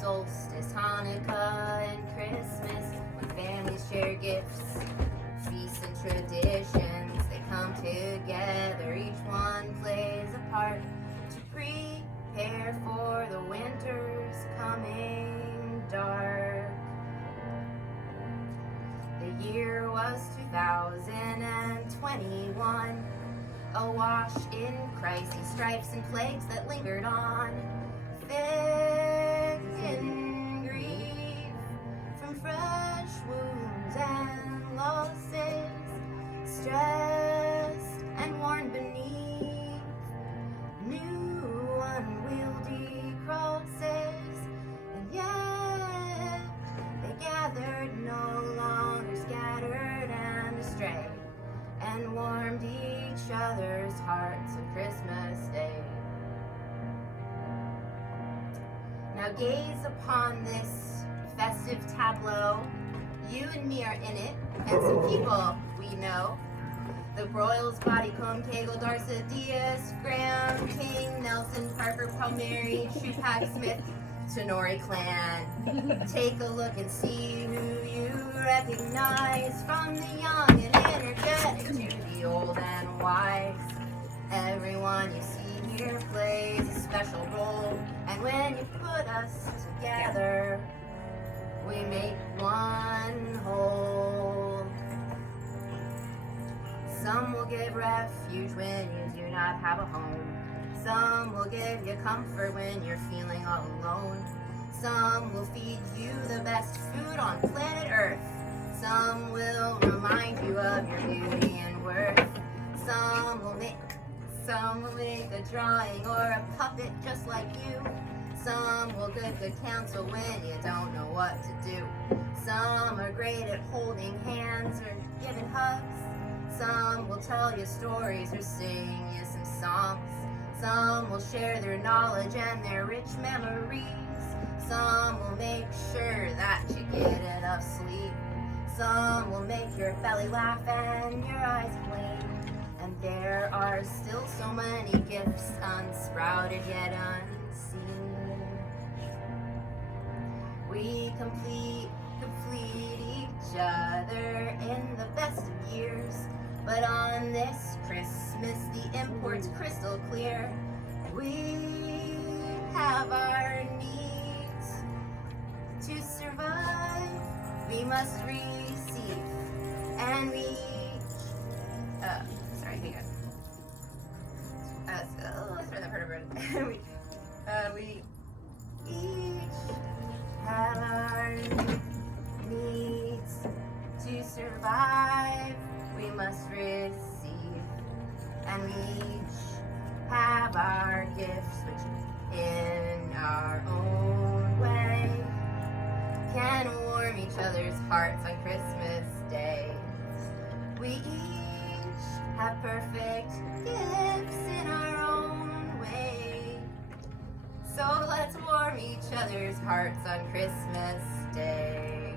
Solstice, Hanukkah and Christmas, when families share gifts, feasts and traditions, they come together, each one plays a part to prepare for the winter's coming dark. The year was 2021, awash in crises, stripes and plagues that lingered on, thick in grief from fresh wounds and losses, stressed and worn beneath new unwieldy crosses, and yet they gathered no longer scattered and astray, and warmed each other's hearts on Christmas Day. Now gaze upon this festive tableau. You and me are in it, and some people we know. The Broyles, Bodycomb, Cagle, Darcy, Diaz, Graham, King, Nelson, Parker, Palmieri, Shupak, Smith, Tenori clan. Take a look and see who you recognize, from the young and energetic to the old and wise. Everyone you see here plays a special role, and when you put us together, we make one whole. Some will give refuge when you do not have a home. Some will give you comfort when you're feeling all alone. Some will feed you the best food on planet Earth. Some will remind you of your beauty and worth. Some will make a drawing or a puppet just like you. Some will give good counsel when you don't know what to do. Some are great at holding hands or giving hugs. Some will tell you stories or sing you some songs. Some will share their knowledge and their rich memories. Some will make sure that you get enough sleep. Some will make your belly laugh and your eyes blink. And there are still so many gifts unsprouted yet unseen. We complete each other in the best of years. But on this Christmas, the import's crystal clear. We have our needs to survive. We must receive, and we let's start that part over. We each have our needs to survive. We must receive, and we each have our gifts, which in our own way can warm each other's hearts on Christmas Day. We each have perfect gifts in our own way, so let's warm each other's hearts on Christmas Day.